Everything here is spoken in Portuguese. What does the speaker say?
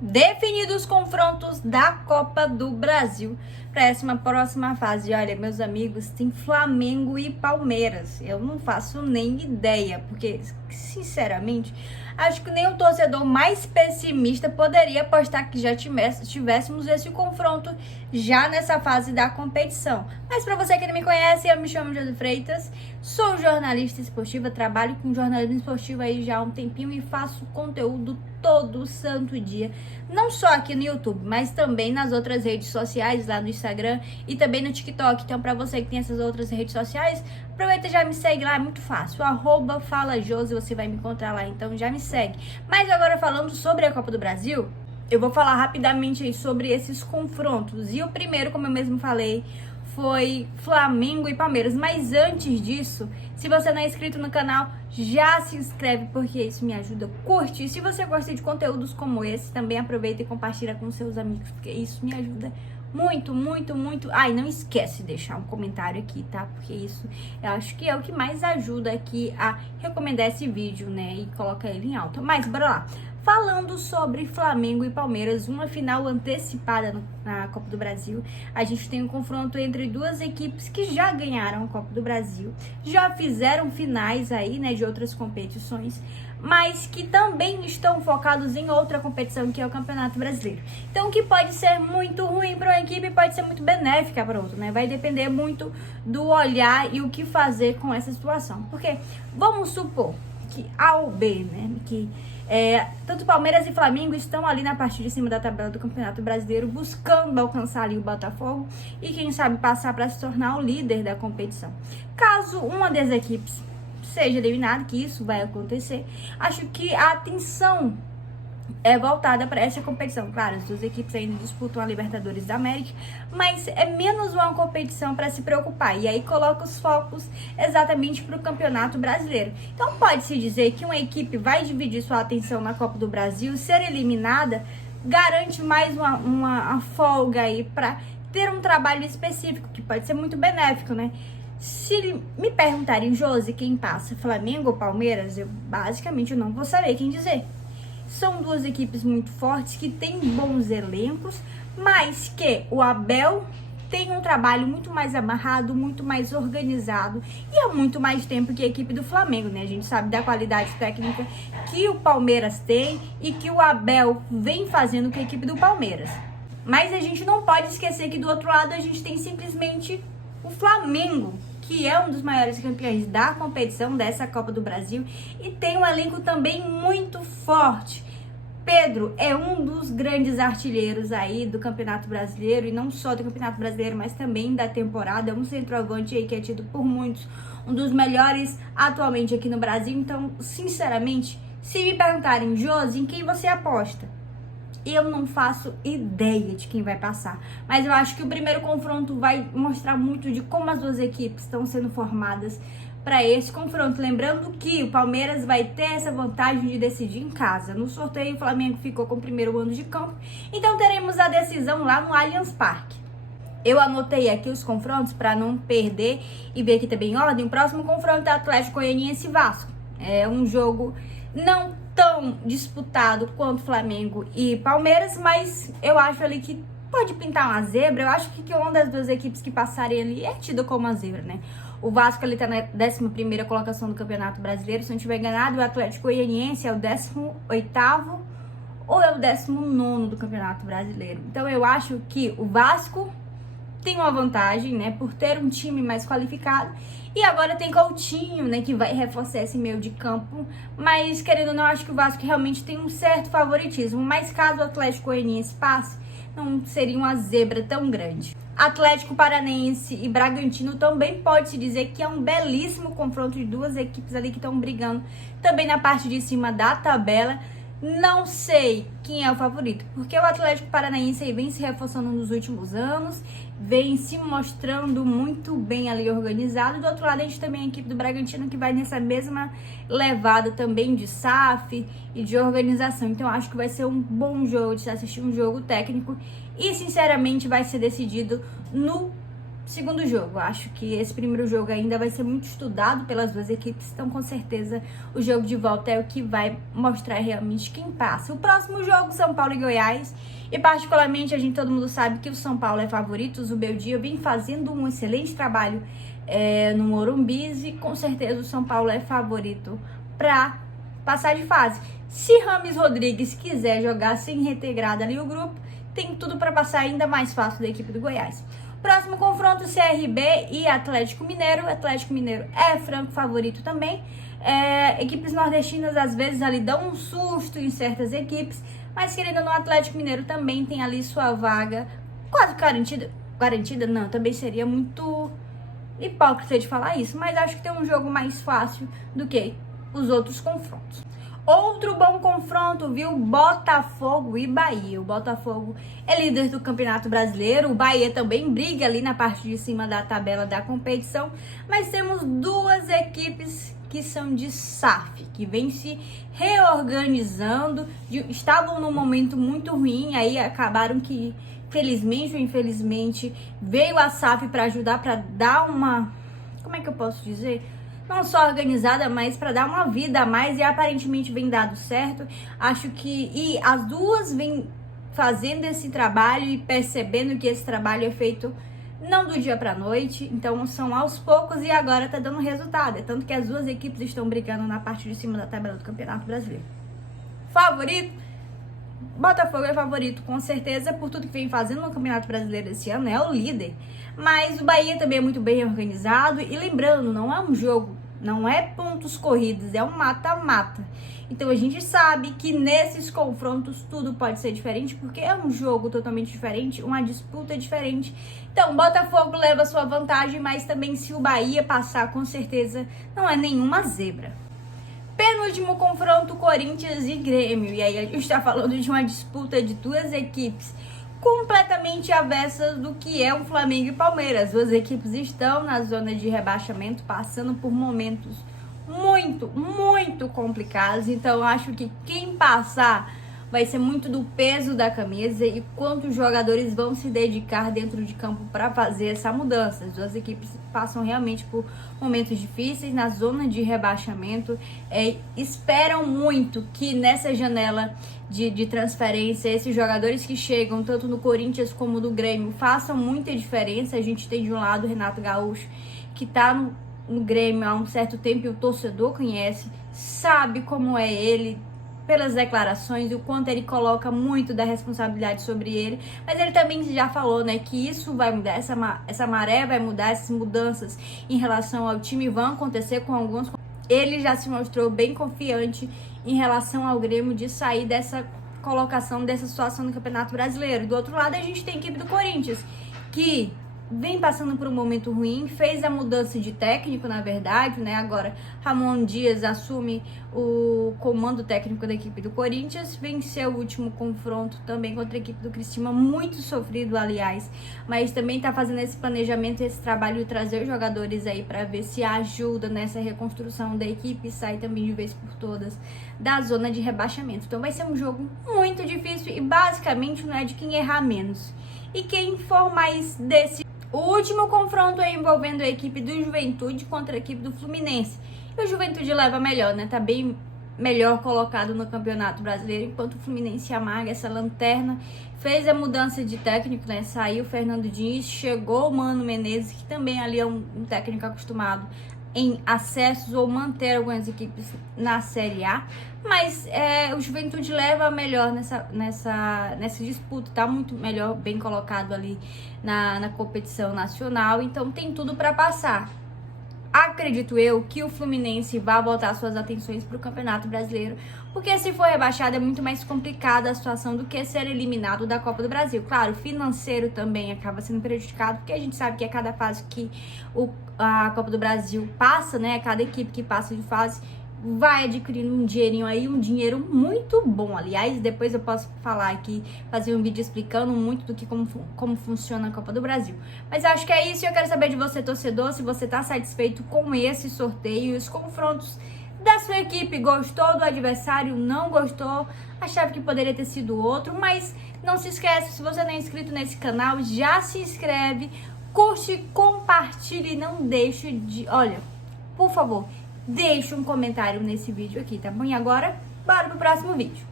Definidos os confrontos da Copa do Brasil para essa próxima fase. Olha, meus amigos, tem Flamengo e Palmeiras. Eu não faço nem ideia, porque, sinceramente, acho que nem o torcedor mais pessimista poderia apostar que já tivéssemos esse confronto já nessa fase da competição. Mas para você que não me conhece, eu me chamo Josi Freitas, sou jornalista esportiva, trabalho com jornalismo esportivo aí já há um tempinho e faço conteúdo todo santo dia, não só aqui no YouTube, mas também nas outras redes sociais, lá no Instagram e também no TikTok. Então, para você que tem essas outras redes sociais, aproveita e já me segue lá, é muito fácil, @FalaJosi, você vai me encontrar lá, então já me segue. Mas agora falando sobre a Copa do Brasil, eu vou falar rapidamente aí sobre esses confrontos. E o primeiro, como eu mesmo falei, foi Flamengo e Palmeiras. Mas antes disso, se você não é inscrito no canal, já se inscreve, porque isso me ajuda. Curte. E se você gosta de conteúdos como esse, também aproveita e compartilha com seus amigos, porque isso me ajuda muito, muito, muito. Ah, e não esquece de deixar um comentário aqui, tá? Porque isso eu acho que é o que mais ajuda aqui a recomendar esse vídeo, né? E colocar ele em alta. Mas bora lá. Falando sobre Flamengo e Palmeiras, uma final antecipada na Copa do Brasil. A gente tem um confronto entre duas equipes que já ganharam a Copa do Brasil, já fizeram finais aí, né, de outras competições, mas que também estão focados em outra competição, que é o Campeonato Brasileiro. Então, o que pode ser muito ruim para uma equipe pode ser muito benéfica para outra, né? Vai depender muito do olhar e o que fazer com essa situação. Porque vamos supor que A ou B, né, que tanto Palmeiras e Flamengo estão ali na parte de cima da tabela do Campeonato Brasileiro, buscando alcançar ali o Botafogo e quem sabe passar para se tornar o líder da competição. Caso uma das equipes seja eliminada, que isso vai acontecer, acho que a atenção é voltada para essa competição. Claro, as duas equipes ainda disputam a Libertadores da América, mas é menos uma competição para se preocupar. E aí coloca os focos exatamente para o Campeonato Brasileiro. Então pode-se dizer que uma equipe vai dividir sua atenção na Copa do Brasil, ser eliminada garante mais uma folga aí para ter um trabalho específico, que pode ser muito benéfico, né? Se me perguntarem, Josi, quem passa, Flamengo ou Palmeiras, eu basicamente não vou saber quem dizer. São duas equipes muito fortes, que têm bons elencos, mas que o Abel tem um trabalho muito mais amarrado, muito mais organizado e há muito mais tempo que a equipe do Flamengo, né? A gente sabe da qualidade técnica que o Palmeiras tem e que o Abel vem fazendo com a equipe do Palmeiras. Mas a gente não pode esquecer que do outro lado a gente tem simplesmente o Flamengo, que é um dos maiores campeões da competição dessa Copa do Brasil e tem um elenco também muito forte. Pedro é um dos grandes artilheiros aí do Campeonato Brasileiro, e não só do Campeonato Brasileiro, mas também da temporada. É um centroavante aí que é tido por muitos um dos melhores atualmente aqui no Brasil. Então, sinceramente, se me perguntarem, Josi, em quem você aposta? Eu não faço ideia de quem vai passar, mas eu acho que o primeiro confronto vai mostrar muito de como as duas equipes estão sendo formadas para esse confronto. Lembrando que o Palmeiras vai ter essa vantagem de decidir em casa. No sorteio, o Flamengo ficou com o primeiro mando de campo, então teremos a decisão lá no Allianz Parque. Eu anotei aqui os confrontos para não perder e ver aqui também em ordem. O próximo confronto é Atlético Goianiense e Vasco. É um jogo não tão disputado quanto Flamengo e Palmeiras, mas eu acho ali que pode pintar uma zebra. Eu acho que uma das duas equipes que passarem ali é tida como uma zebra, né? O Vasco ali tá na 11ª colocação do Campeonato Brasileiro, se não tiver enganado. O Atlético Goianiense é o 18º ou é o 19º do Campeonato Brasileiro. Então eu acho que o Vasco tem uma vantagem, né, por ter um time mais qualificado. E agora tem Coutinho, né, que vai reforçar esse meio de campo. Mas, querendo ou não, acho que o Vasco realmente tem um certo favoritismo. Mas caso o Atlético Goianiense passe, não seria uma zebra tão grande. Atlético Paranaense e Bragantino também pode-se dizer que é um belíssimo confronto de duas equipes ali que estão brigando também na parte de cima da tabela. Não sei quem é o favorito, porque o Atlético Paranaense vem se reforçando nos últimos anos, vem se mostrando muito bem ali organizado. Do outro lado, a gente também tem a equipe do Bragantino, que vai nessa mesma levada também de SAF e de organização. Então, acho que vai ser um bom jogo de se assistir, um jogo técnico, e sinceramente vai ser decidido no segundo jogo. Acho que esse primeiro jogo ainda vai ser muito estudado pelas duas equipes, então com certeza o jogo de volta é o que vai mostrar realmente quem passa. O próximo jogo, São Paulo e Goiás, e particularmente todo mundo sabe que o São Paulo é favorito. O Beldia vem fazendo um excelente trabalho no Morumbi, e com certeza o São Paulo é favorito para passar de fase. Se Rames Rodrigues quiser jogar sem reintegrado ali o grupo, tem tudo para passar ainda mais fácil da equipe do Goiás. Próximo confronto, CRB e Atlético Mineiro. O Atlético Mineiro é franco favorito também. Equipes nordestinas às vezes ali dão um susto em certas equipes, mas querendo ou não, o Atlético Mineiro também tem ali sua vaga quase garantida. Garantida não, também seria muito hipócrita de falar isso, mas acho que tem um jogo mais fácil do que os outros confrontos. Outro bom confronto, viu? Botafogo e Bahia. O Botafogo é líder do Campeonato Brasileiro. O Bahia também briga ali na parte de cima da tabela da competição. Mas temos duas equipes que são de SAF, que vêm se reorganizando. Estavam num momento muito ruim, aí acabaram que, felizmente ou infelizmente, veio a SAF para ajudar, para dar uma... Como é que eu posso dizer? Não só organizada, mas para dar uma vida a mais, e aparentemente vem dado certo. Acho que e as duas vêm fazendo esse trabalho e percebendo que esse trabalho é feito não do dia para noite, então são aos poucos e agora tá dando resultado. É tanto que as duas equipes estão brigando na parte de cima da tabela do Campeonato Brasileiro. Favorito? Botafogo é favorito, com certeza, por tudo que vem fazendo no Campeonato Brasileiro esse ano, é o líder. Mas o Bahia também é muito bem organizado. E lembrando, não é um jogo, não é pontos corridos, é um mata-mata. Então a gente sabe que nesses confrontos tudo pode ser diferente, porque é um jogo totalmente diferente, uma disputa diferente. Então o Botafogo leva sua vantagem, mas também se o Bahia passar, com certeza não é nenhuma zebra. Penúltimo confronto, Corinthians e Grêmio. E aí a gente está falando de uma disputa de duas equipes completamente avessas do que é o Flamengo e Palmeiras. As duas equipes estão na zona de rebaixamento, passando por momentos muito complicados. Então acho que quem passar vai ser muito do peso da camisa e quantos jogadores vão se dedicar dentro de campo para fazer essa mudança. As duas equipes passam realmente por momentos difíceis na zona de rebaixamento. Esperam muito que nessa janela de transferência, esses jogadores que chegam, tanto no Corinthians como no Grêmio, façam muita diferença. A gente tem de um lado o Renato Gaúcho, que está no Grêmio há um certo tempo e o torcedor conhece, sabe como é ele, pelas declarações e o quanto ele coloca muito da responsabilidade sobre ele, mas ele também já falou, né, que isso vai mudar, essa maré vai mudar, essas mudanças em relação ao time vão acontecer com alguns. Ele já se mostrou bem confiante em relação ao Grêmio de sair dessa colocação, dessa situação no Campeonato Brasileiro. Do outro lado, a gente tem a equipe do Corinthians, que vem passando por um momento ruim, fez a mudança de técnico, na verdade, né? Agora Ramon Dias assume o comando técnico da equipe do Corinthians, venceu o último confronto também contra a equipe do Criciúma, muito sofrido, aliás, mas também tá fazendo esse planejamento, esse trabalho de trazer os jogadores aí para ver se ajuda nessa reconstrução da equipe e sai também de vez por todas da zona de rebaixamento. Então vai ser um jogo muito difícil e basicamente não é de quem errar menos. E quem for mais desse... O último confronto é envolvendo a equipe do Juventude contra a equipe do Fluminense. E o Juventude leva melhor, né? Tá bem melhor colocado no Campeonato Brasileiro, enquanto o Fluminense amarga essa lanterna. Fez a mudança de técnico, né? Saiu o Fernando Diniz, chegou o Mano Menezes, que também ali é um técnico acostumado em acessos ou manter algumas equipes na Série A, mas o Juventude leva melhor nessa disputa, tá muito melhor, bem colocado ali na competição nacional, então tem tudo para passar. Acredito eu que o Fluminense vai voltar suas atenções para o Campeonato Brasileiro, porque se for rebaixado é muito mais complicada a situação do que ser eliminado da Copa do Brasil. Claro, o financeiro também acaba sendo prejudicado, porque a gente sabe que a cada fase que a Copa do Brasil passa, né, cada equipe que passa de fase vai adquirindo um dinheirinho aí, um dinheiro muito bom. Aliás, depois eu posso falar aqui, fazer um vídeo explicando muito do que como funciona a Copa do Brasil. Mas acho que é isso, eu quero saber de você, torcedor, se você tá satisfeito com esse sorteio, os confrontos da sua equipe. Gostou do adversário? Não gostou? Achava que poderia ter sido outro, mas não se esquece, se você não é inscrito nesse canal, já se inscreve, curte, compartilhe e não deixe de... Olha, por favor, deixe um comentário nesse vídeo aqui, tá bom? E agora, bora pro próximo vídeo.